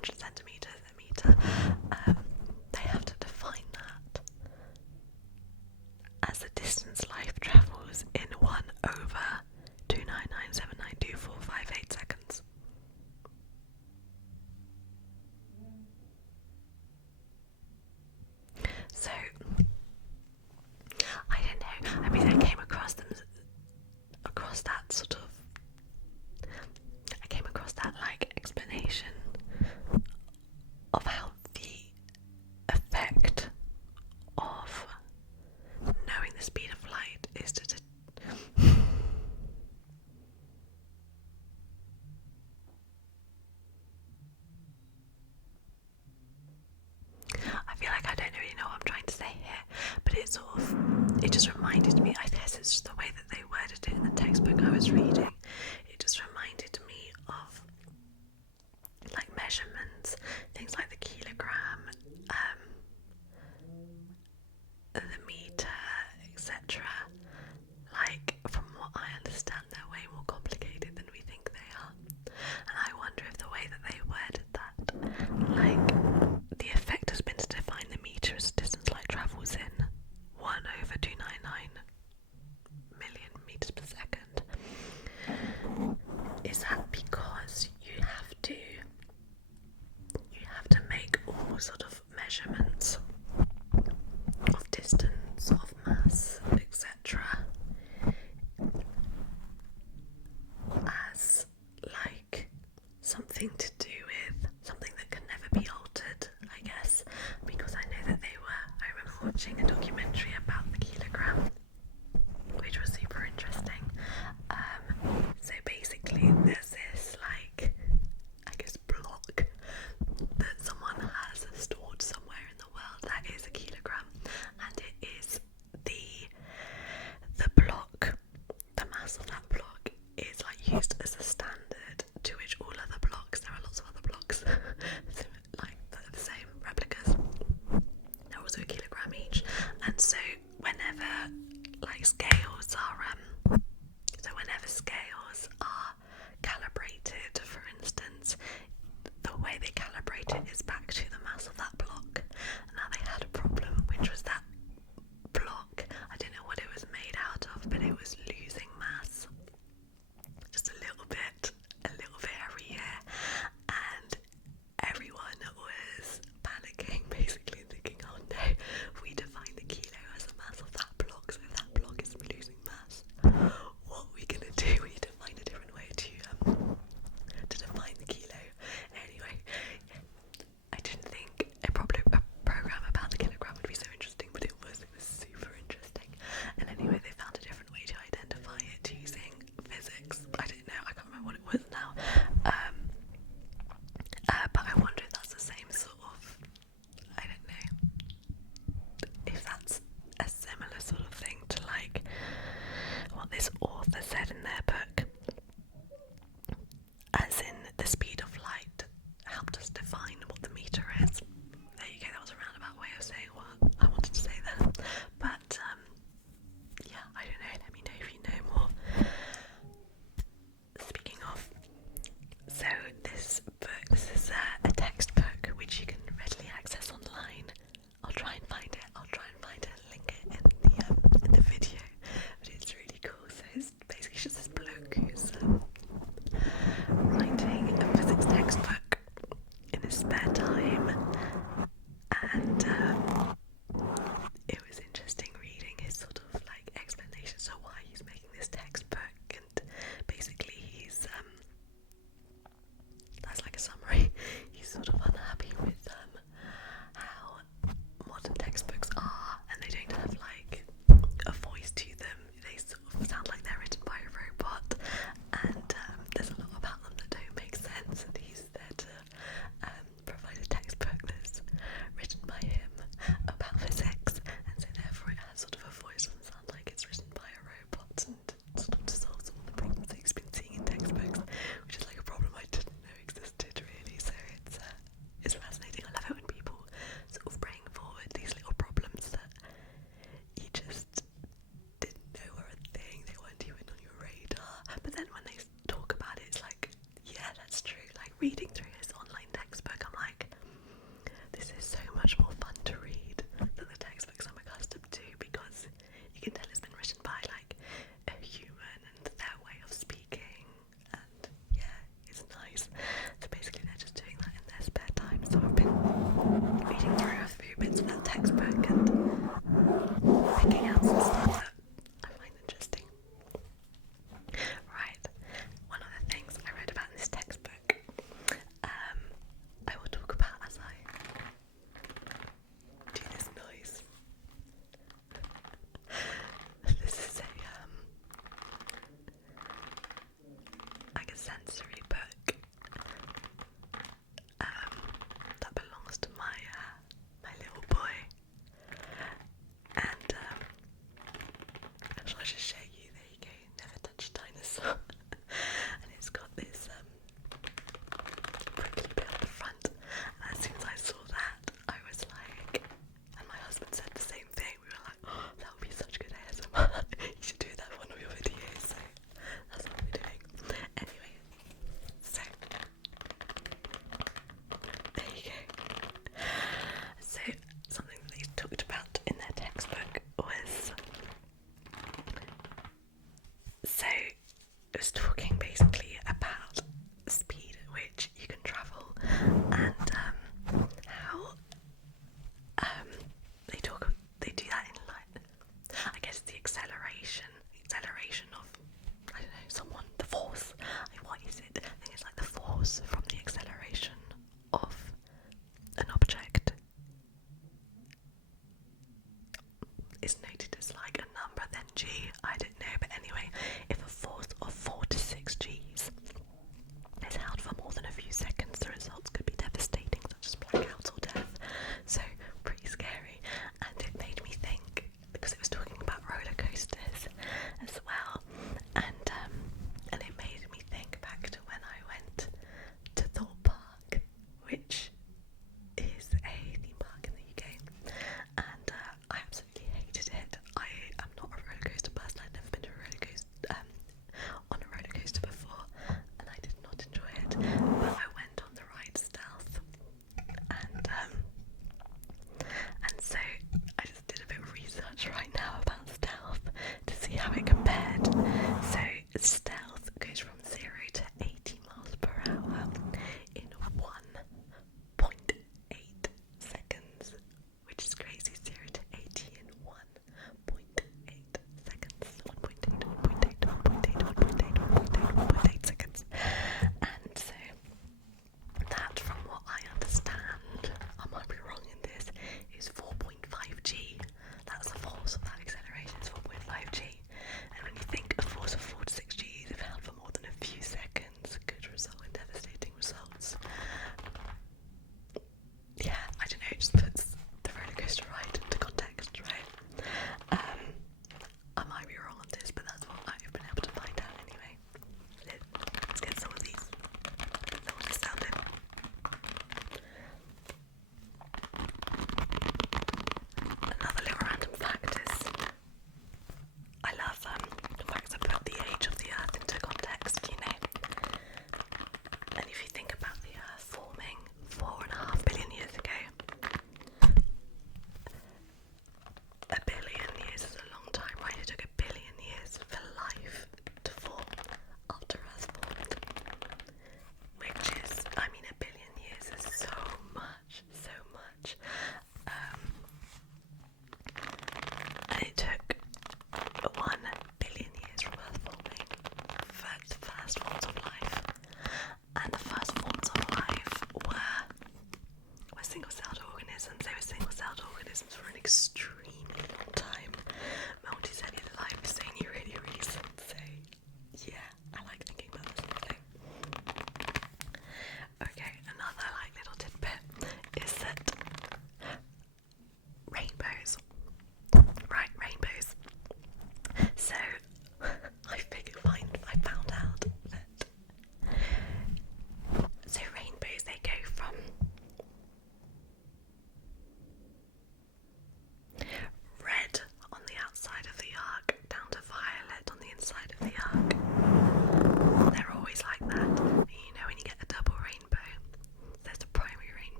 100 centimetres a metre, they have to define that as the distance light travels in 1/299792458 seconds. So, I don't know, I mean, I came across that like explanation of how the effect of knowing the speed of light is to I feel like I don't really know what I'm trying to say here, but it just reminded me, I guess it's just the way that they worded it in the textbook I was reading. It just reminded me of like measurements, things like the kilogram, the meter, etc. Like, from what I understand, they're way more complicated than we think they are. And I wonder if the way that they worded that, like, the effect has been to define the meter as distance light travels in 1/299 million meters per second. Is that because you have to make all sort of measurements of distance, of mass, etc. as like something to do with something that can never be altered, I guess, because I know that I remember watching a documentary about the kilogram, which was super interesting. So basically there's this, like, I guess, block that someone has stored somewhere in the world that is a kilogram, and it is the block, the mass of that block is like used as a standard to which all other blocks, there are lots of other blocks like the same replicas, they're also a kilogram each, and so whenever like scales are calibrated, for instance, the way they calibrate it is back to the mass of that block. Now they had a problem, which was that block, I don't know what it was made out of, but it was losing mass just a little bit every year, and everyone was panicking, basically thinking, oh no, we define the kilo as the mass of that block, so if that block is losing mass, what are we gonna do? We need to find a different way to define the kilo. Anyway, I didn't think a program about the kilogram would be so interesting, but it was super interesting. And anyway, they found a different way to identify it using physics. I don't know, I can't remember what it was now. But I wonder if that's the same sort of, I don't know, if that's a similar sort of thing to like what this author said in their book, as in the speed of light helped us define what the meter is. There you go, that was a roundabout way of saying what I wanted to say there. But yeah, I don't know, let me know if you know more. Speaking of, so this is a textbook which you can readily access online. I'll try and find it and link it in the video, but it's really cool. So it's basically just this bloke who's writing a physics textbook in his spare time, and it was interesting reading his sort of like explanation, so why he's making this textbook, and basically he's that's like a summary. He's sort of unhappy with how modern textbooks are, and they don't have like a voice to them. They sort of sound like they're written by a robot, and there's a lot about them that don't make sense, and he's there to provide a textbook that's written by him about physics, and so therefore it has sort of a voice and sound like it's written by a robot, and sort of to solve all the problems that he's been seeing in textbooks, which is like a problem I didn't know existed really. So it's fascinating. I love it when people sort of bring forward these little problems that you just didn't know were a thing, they weren't even on your radar, but then when they talk about it, it's like, yeah, that's true. Like reading through